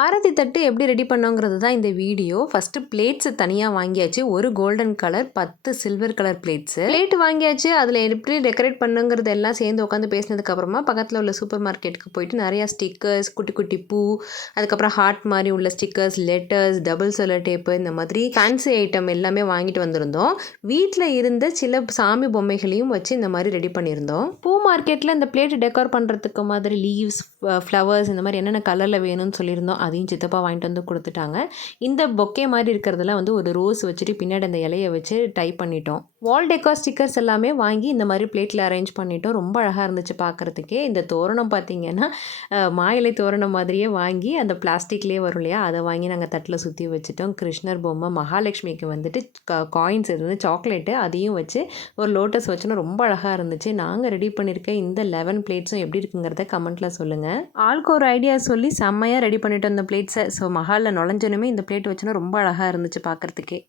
ஆரத்தி தட்டு எப்படி ரெடி பண்ணோங்கிறது தான் இந்த வீடியோ. ஃபஸ்ட்டு பிளேட்ஸு தனியாக வாங்கியாச்சு. ஒரு golden colour, 10 silver colour plates. Plate வாங்கியாச்சு. அதில் எப்படி டெக்கரேட் பண்ணுங்கிறது எல்லாம் சேர்ந்து உட்காந்து பேசினதுக்கப்புறமா பக்கத்தில் உள்ள சூப்பர் மார்க்கெட்டுக்கு போயிட்டு நிறையா ஸ்டிக்கர்ஸ், குட்டி குட்டி பூ, அதுக்கப்புறம் ஹார்ட் மாதிரி உள்ள stickers, letters, double cello tape, இந்த மாதிரி ஃபேன்சி ஐட்டம் எல்லாமே வாங்கிட்டு வந்திருந்தோம். வீட்டில் இருந்த சில சாமி பொம்மைகளையும் வச்சு இந்த மாதிரி ரெடி பண்ணியிருந்தோம். பூ மார்க்கெட்டில் இந்த பிளேட் டெக்கோர் பண்ணுறதுக்கு மாதிரி லீவ்ஸ், ஃப்ளவர்ஸ் இந்த மாதிரி என்னென்ன கலரில் வேணும்னு சொல்லியிருந்தோம். அதையும் சித்தப்பா வாங்கிட்டு வந்து கொடுத்துட்டாங்க. இந்த பொக்கே மாதிரி இருக்கிறதுலாம் வந்து ஒரு ரோஸ் வச்சுட்டு பின்னாடி அந்த இலையை வச்சு டைப் பண்ணிட்டோம். வால் டெக்கார் ஸ்டிக்கர்ஸ் எல்லாமே வாங்கி இந்த மாதிரி பிளேட்டில் அரேஞ்ச் பண்ணிட்டோம். ரொம்ப அழகாக இருந்துச்சு பார்க்குறதுக்கே. இந்த தோரணம் பார்த்திங்கன்னா மாயிலை தோரணம் மாதிரியே வாங்கி அந்த பிளாஸ்டிக்லேயே வரும் இல்லையா, அதை வாங்கி நாங்கள் தட்டில் சுற்றி வச்சுட்டோம். கிருஷ்ணர் பொம்மை, மகாலட்சுமிக்கு வந்துட்டு காயின்ஸ் இருந்து சாக்லேட்டு, அதையும் வச்சு ஒரு லோட்டஸ் வச்சோன்னா ரொம்ப அழகாக இருந்துச்சு. நாங்கள் ரெடி பண்ணியிருக்க இந்த 11 பிளேட்ஸும் எப்படி இருக்குங்கிறத கமெண்ட்டில் சொல்லுங்கள். ஆளுக்கு ஒரு ஐடியா சொல்லி செம்மையாக ரெடி பண்ணிட்டோம் இந்த பிளேட்ஸை. ஸோ மஹாலில் நுழைஞ்சனுமே இந்த பிளேட் வச்சோன்னா ரொம்ப அழகாக இருந்துச்சு பார்க்குறதுக்கே.